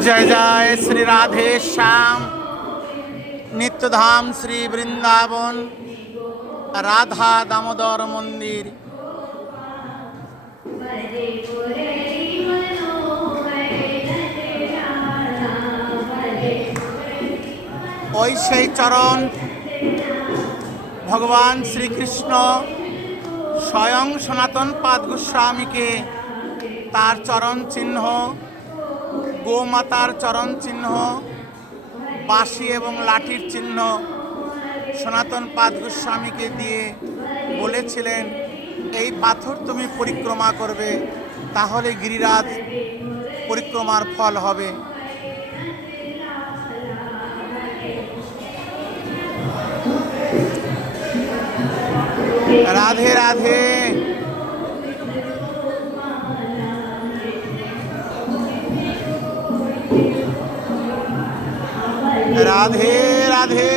जय जय श्री राधे श्याम नित्यधाम श्री वृंदावन राधा दामोदर मंदिर। ওই সেই চরণ ভগবান শ্রীকৃষ্ণ স্বয়ং সনাতন পাদ গোস্বামীকে তার চরণ চিহ্ন, গোমাতার চরণ চিহ্ন, বাঁশি এবং লাঠির চিহ্ন সনাতন পাদ গোস্বামীকে দিয়ে বলেছিলেন, এই পাথর তুমি পরিক্রমা করবে, তাহলে গিরিরাজ পরিক্রমার ফল হবে। রাধে রাধে। রাধে রাধে।